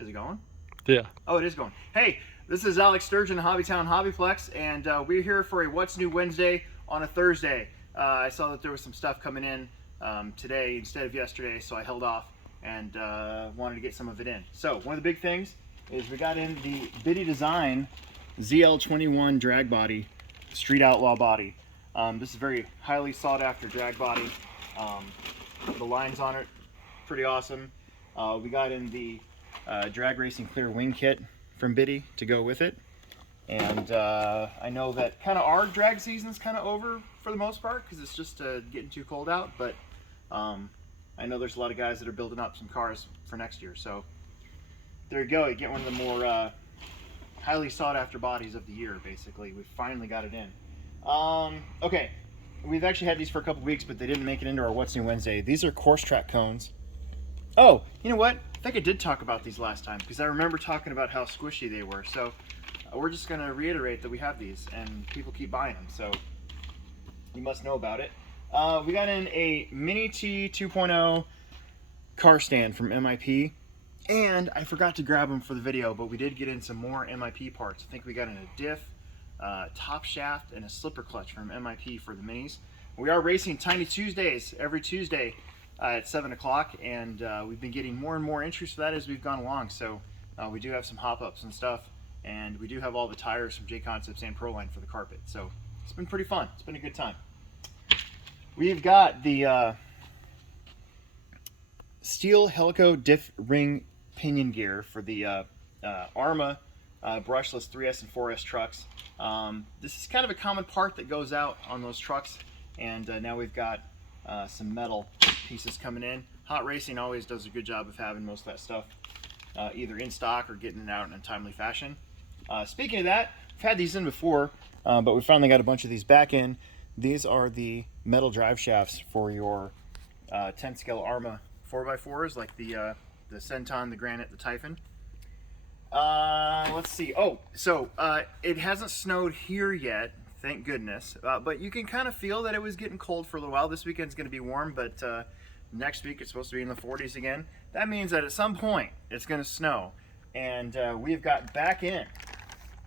Is it going? Yeah. Oh, it is going. Hey, this is Alex Sturgeon, HobbyTown HobbyPlex, and we're here for a What's New Wednesday on a Thursday. I saw that there was some stuff coming in today instead of yesterday, so I held off and wanted to get some of it in. So one of the big things is we got in the Biddy Design ZL21 drag body, street outlaw body. This is a very highly sought after drag body. The lines on it, pretty awesome. We got in the drag racing clear wing kit from Biddy to go with it, and I know that kind of our drag season's kind of over for the most part because it's just getting too cold out, but I know there's a lot of guys that are building up some cars for next year, so there you go. You get one of the more highly sought after bodies of the year. Basically, we finally got it in. Okay, we've actually had these for a couple weeks, but they didn't make it into our What's New Wednesday. These are course track cones. Oh, you know what? I think I did talk about these last time because I remember talking about how squishy they were. So we're just going to reiterate that we have these and people keep buying them. So you must know about it. We got in a Mini T 2.0 car stand from MIP. And I forgot to grab them for the video, but we did get in some more MIP parts. I think we got in a diff, top shaft, and a slipper clutch from MIP for the minis. We are racing Tiny Tuesdays every Tuesday at 7 o'clock, and we've been getting more and more interest for that as we've gone along. So we do have some hop-ups and stuff, and we do have all the tires from J Concepts and Proline for the carpet. So it's been pretty fun. It's been a good time. We've got the steel helico diff ring pinion gear for the Arma brushless 3S and 4S trucks. This is kind of a common part that goes out on those trucks, and now we've got some metal pieces coming in. Hot Racing always does a good job of having most of that stuff either in stock or getting it out in a timely fashion. Speaking of that, we've had these in before, but we finally got a bunch of these back in. These are the metal drive shafts for your 10 scale Arma 4x4s, like the Centon, the Granite, the Typhon. Let's see. Oh, so it hasn't snowed here yet, thank goodness. But you can kind of feel that it was getting cold for a little while. This weekend's going to be warm, but next week it's supposed to be in the 40s again. That means that at some point it's going to snow. And we've got back in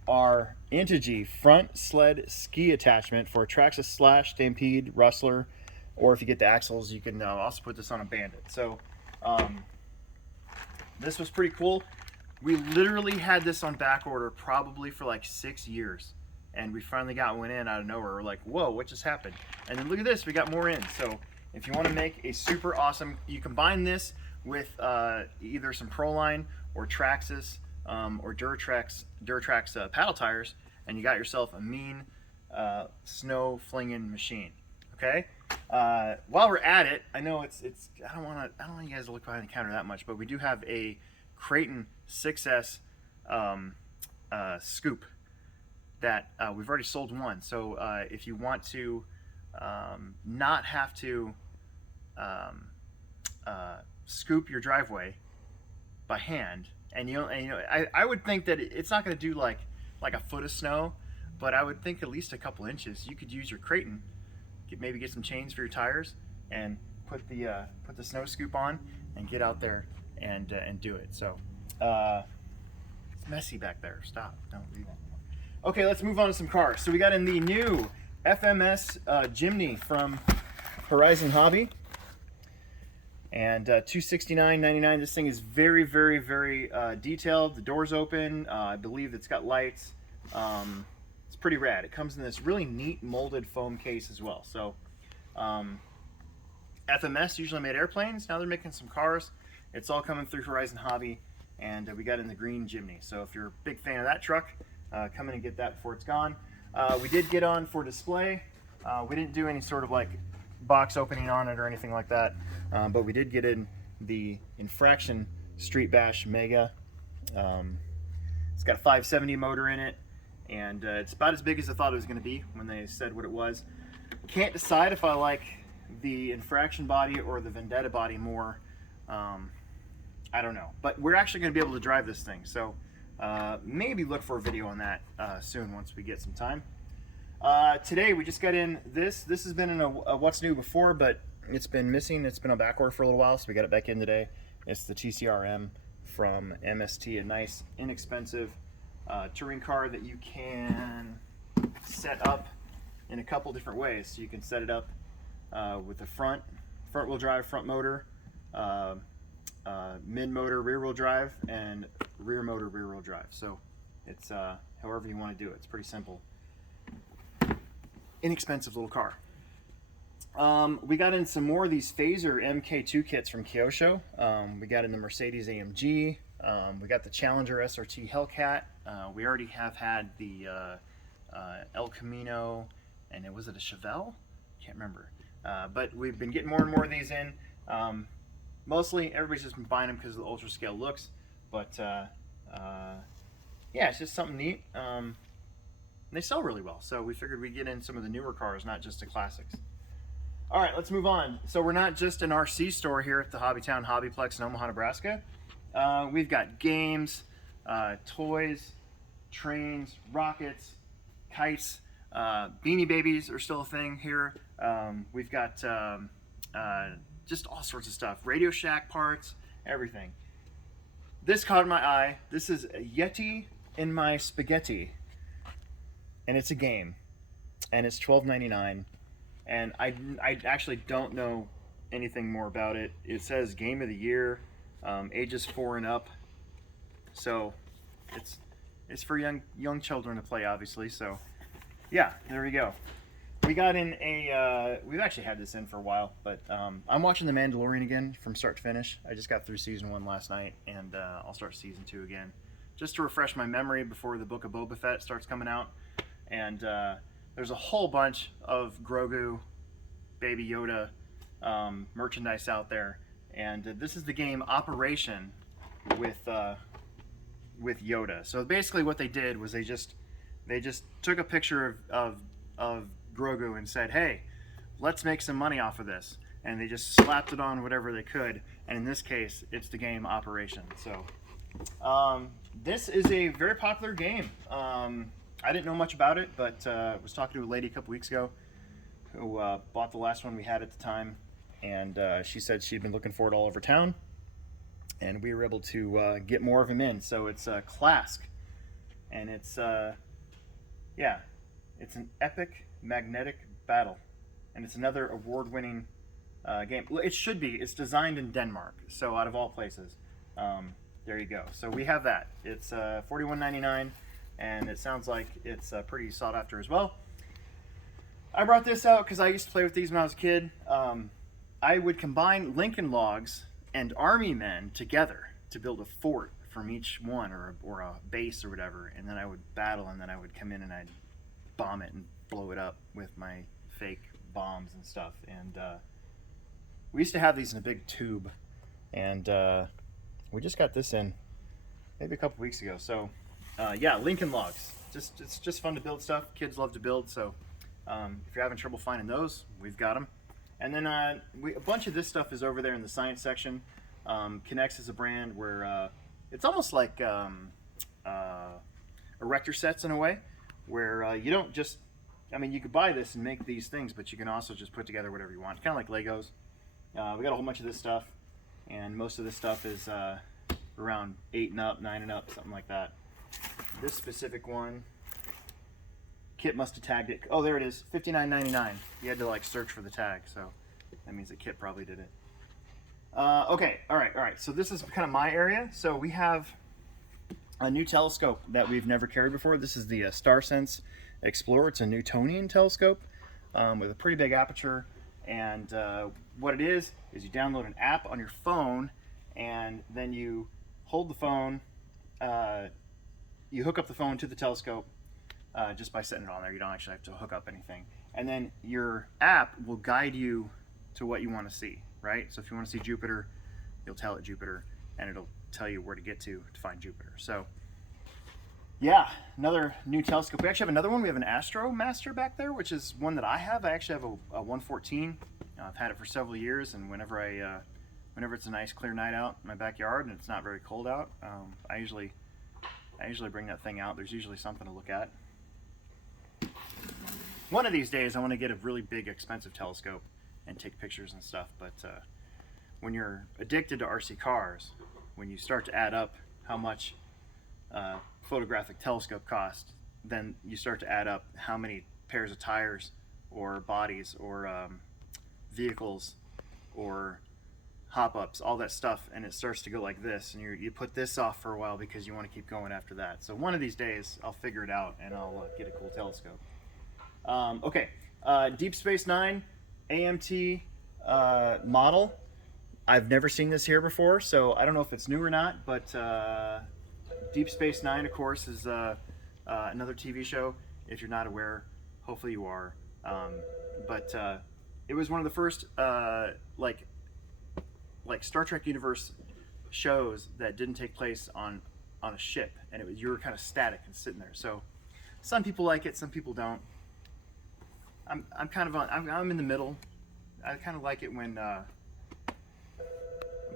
our Intigi front sled ski attachment for a Traxxas Slash, Stampede, Rustler, or if you get the axles, you can also put this on a Bandit. So this was pretty cool. We literally had this on back order probably for like 6 years, and we finally got one in out of nowhere. We're like, whoa, what just happened? And then look at this, we got more in. So if you want to make a super awesome, you combine this with either some Proline or Traxxas or Duratrax paddle tires, and you got yourself a mean snow flinging machine. Okay. While we're at it, I know it's I don't want you guys to look behind the counter that much, but we do have a Creighton 6S scoop that we've already sold one. So if you want to not have to scoop your driveway by hand, and I would think that it's not going to do like a foot of snow, but I would think at least a couple inches. You could use your Creighton, maybe get some chains for your tires, and put the snow scoop on and get out there and do it. So it's messy back there. Stop. Don't leave it. Okay, let's move on to some cars. So we got in the new FMS Jimny from Horizon Hobby, and $269.99. This thing is very, very, very detailed. The doors open. I believe it's got lights. It's pretty rad. It comes in this really neat molded foam case as well. So FMS usually made airplanes. Now they're making some cars. It's all coming through Horizon Hobby, and we got in the green Jimny. So if you're a big fan of that truck, come in and get that before it's gone. We did get on for display. We didn't do any sort of like box opening on it or anything like that, but we did get in the Infraction Street Bash Mega. It's got a 570 motor in it, and it's about as big as I thought it was going to be when they said what it was. Can't decide if I like the Infraction body or the Vendetta body more. I don't know, but we're actually going to be able to drive this thing, so maybe look for a video on that soon once we get some time. Today we just got in this. This has been in a What's New before, but it's been missing. It's been on back order for a little while, so we got it back in today. It's the TCRM from MST, a nice, inexpensive touring car that you can set up in a couple different ways. So you can set it up with the front-wheel drive, front motor, mid-motor, rear-wheel drive, and rear motor, rear-wheel drive. So it's however you want to do it. It's pretty simple. Inexpensive little car. We got in some more of these Phaser MK2 kits from Kyosho. We got in the Mercedes AMG. We got the Challenger SRT Hellcat. We already have had the El Camino, and was it a Chevelle? Can't remember. But we've been getting more and more of these in. Mostly everybody's just been buying them because of the ultra scale looks. But yeah, it's just something neat. They sell really well, so we figured we'd get in some of the newer cars, not just the classics. All right, let's move on. So we're not just an RC store here at the HobbyTown HobbyPlex in Omaha, Nebraska. We've got games, toys, trains, rockets, kites, Beanie Babies are still a thing here. We've got just all sorts of stuff, Radio Shack parts, everything. This caught my eye. This is a Yeti in My Spaghetti, and it's a game, and it's $12.99. And I actually don't know anything more about it. It says Game of the Year, ages 4 and up. So it's for young children to play, obviously. So yeah, there we go. We got in a we've actually had this in for a while, but I'm watching The Mandalorian again from start to finish. I just got through season 1 last night, and I'll start season 2 again, just to refresh my memory before the Book of Boba Fett starts coming out. And there's a whole bunch of Grogu, Baby Yoda merchandise out there, and this is the game Operation with Yoda. So basically, what they did was they just took a picture of Grogu and said, "Hey, let's make some money off of this," and they just slapped it on whatever they could. And in this case, it's the game Operation. So this is a very popular game. I didn't know much about it, but I was talking to a lady a couple weeks ago who bought the last one we had at the time, and she said she'd been looking for it all over town, and we were able to get more of them in. So it's Clask, and it's yeah, it's an epic magnetic battle, and it's another award-winning game. It should be. It's designed in Denmark, so out of all places. There you go. So we have that. It's $41.99. And it sounds like it's pretty sought after as well. I brought this out because I used to play with these when I was a kid. I would combine Lincoln Logs and Army Men together to build a fort from each one, or a base or whatever, and then I would battle, and then I would come in and I'd bomb it and blow it up with my fake bombs and stuff. And we used to have these in a big tube, and we just got this in maybe a couple weeks ago. So yeah, Lincoln Logs. It's just fun to build stuff. Kids love to build, so if you're having trouble finding those, we've got them. And then a bunch of this stuff is over there in the science section. K'Nex is a brand where it's almost like erector sets in a way, where you don't just, I mean, you could buy this and make these things, but you can also just put together whatever you want, kind of like Legos. We got a whole bunch of this stuff, and most of this stuff is around 8 and up, 9 and up, something like that. This specific one, Kit must have tagged it. Oh, there it is, $59.99. You had to like search for the tag, so that means that Kit probably did it. Okay, all right. So this is kind of my area. So we have a new telescope that we've never carried before. This is the StarSense Explorer. It's a Newtonian telescope with a pretty big aperture. And what it is you download an app on your phone, and then you hold the phone. You hook up the phone to the telescope just by setting it on there. You don't actually have to hook up anything. And then your app will guide you to what you want to see, right? So if you want to see Jupiter, you'll tell it Jupiter, and it'll tell you where to get to find Jupiter. So yeah, another new telescope. We actually have another one. We have an Astro Master back there, which is one that I have. I actually have a 114. I've had it for several years, and whenever it's a nice clear night out in my backyard and it's not very cold out, I usually bring that thing out. There's usually something to look at. One of these days I want to get a really big expensive telescope and take pictures and stuff, but when you're addicted to RC cars, when you start to add up how much photographic telescope cost, then you start to add up how many pairs of tires or bodies or vehicles or hop-ups, all that stuff, and it starts to go like this, and you put this off for a while because you want to keep going after that. So one of these days I'll figure it out and I'll get a cool telescope. Okay, Deep Space Nine AMT model. I've never seen this here before, so I don't know if it's new or not, but Deep Space Nine, of course, is another TV show. If you're not aware, hopefully you are. But it was one of the first like Star Trek universe shows that didn't take place on a ship, and you were kind of static and sitting there. So some people like it, some people don't. I'm kind of I'm in the middle. I kind of like it when I'm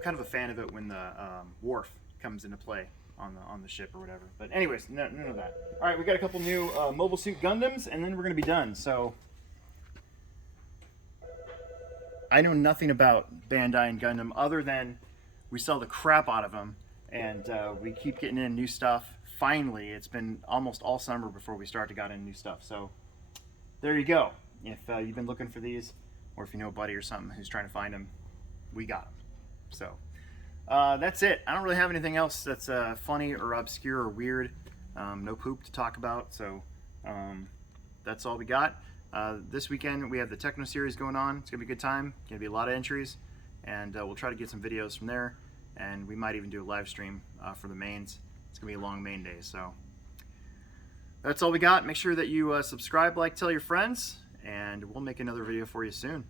kind of a fan of it when the Worf comes into play on the ship or whatever. But anyways, none of that. All right, we got a couple new Mobile Suit Gundams, and then we're gonna be done. So I know nothing about Bandai and Gundam other than we sell the crap out of them, and we keep getting in new stuff. Finally, it's been almost all summer before we start to get in new stuff. So there you go. If you've been looking for these, or if you know a buddy or something who's trying to find them, we got them. So that's it. I don't really have anything else that's funny or obscure or weird. No poop to talk about. So that's all we got. This weekend we have the Techno Series going on. It's gonna be a good time. Gonna be a lot of entries, and we'll try to get some videos from there, and we might even do a live stream for the mains. It's gonna be a long main day, so that's all we got. Make sure that you subscribe, like, tell your friends, and we'll make another video for you soon.